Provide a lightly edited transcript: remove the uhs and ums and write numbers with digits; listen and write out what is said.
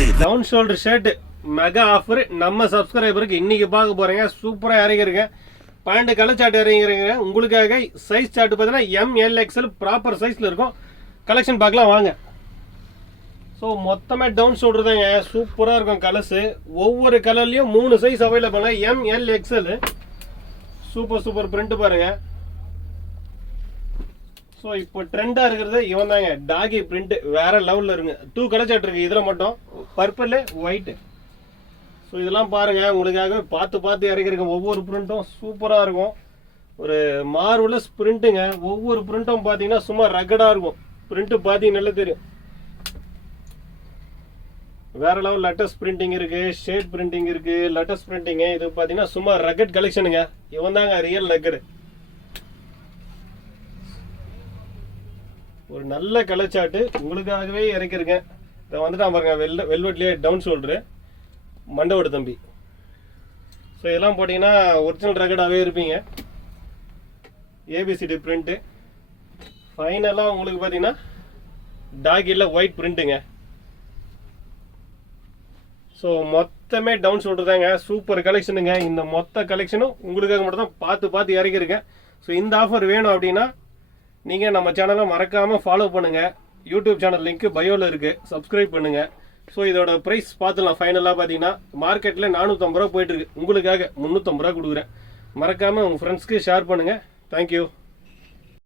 Down shoulder shirt mega offer நம்ம சப்ஸ்கிரைபருக்கு இன்னைக்கு பார்க்க போறீங்க. சூப்பரா இறங்கிருங்க. பேண்ட் கலர் சார்ட் இறங்கிருங்க. உங்களுக்காக சைஸ் சார்ட் பார்த்தீங்கன்னா MLXL ப்ராப்பர் சைஸ்ல இருக்கும். கலெக்ஷன் பார்க்கலாம் வாங்க. ஸோ மொத்தமே டவுன் ஷோல்டர் தாங்க. சூப்பராக இருக்கும் கலர்ஸ். ஒவ்வொரு கலர்லையும் 3 size available. MLXL super print பாருங்க. ஸோ இப்போ ட்ரெண்டாக இருக்கிறது இவன் தாங்க. டாகி பிரிண்ட் வேற லெவலில் இருக்குங்க. 2 கலர் சார்ட் இருக்கு. இதில் மட்டும் பர்பிள் ஒயிட். ஸோ இதெல்லாம் பாருங்க. உங்களுக்காக பார்த்து இறக்கிருக்கேன். ஒவ்வொரு பிரிண்ட்டும் சூப்பராக இருக்கும். ஒரு மார்வலஸ் பிரிண்ட்டுங்க. ஒவ்வொரு பிரிண்ட்டும் பார்த்தீங்கன்னா சும்மா ரகடாக இருக்கும். பிரிண்ட் பார்த்தீங்கன்னா நல்லா தெரியும். வேற லெவல் லெட்டஸ்ட் பிரிண்டிங் இருக்கு, ஷேட் பிரிண்டிங் இருக்கு, லெட்டஸ்ட் பிரிண்டிங். இது பார்த்தீங்கன்னா சும்மா ரகட் கலெக்ஷனுங்க. இவன் தாங்க ரியல் லெக்கர். ஒரு நல்ல கலர் சார்ட்டு உங்களுக்காகவே இறக்கிருக்கேன். இதை வந்துட்டு பாருங்க. வெல்வெட்லேயே டவுன் ஷோல்டரு மண்டவோட தம்பி. ஸோ இதெல்லாம் போட்டிங்கன்னா ஒரிஜினல் ரெக்கார்டாகவே இருப்பீங்க. ABCD print. ஃபைனலாக உங்களுக்கு பார்த்தீங்கன்னா டாகியில் ஒயிட் பிரிண்ட்டுங்க. ஸோ மொத்தமே டவுன் ஷோல்டர் தாங்க. சூப்பர் கலெக்ஷனுங்க. இந்த மொத்த கலெக்ஷனும் உங்களுக்காக மட்டும் தான் பார்த்து இறக்கிருக்கேன். ஸோ இந்த ஆஃபர் வேணும் அப்படின்னா நீங்கள் நம்ம சேனலை மறக்காமல் ஃபாலோ பண்ணுங்கள். யூடியூப் சேனல் லிங்க் பயோவில் இருக்குது. சப்ஸ்கிரைப் பண்ணுங்கள். ஸோ இதோட ப்ரைஸ் பார்த்துலாம். ஃபைனலாக பார்த்தீங்கன்னா மார்க்கெட்டில் 450 ரூபா போயிட்டுருக்கு. உங்களுக்காக 350 ரூபா கொடுக்குறேன். மறக்காமல் உங்கள் ஃப்ரெண்ட்ஸ்க்கு ஷேர் பண்ணுங்கள். தேங்க்யூ.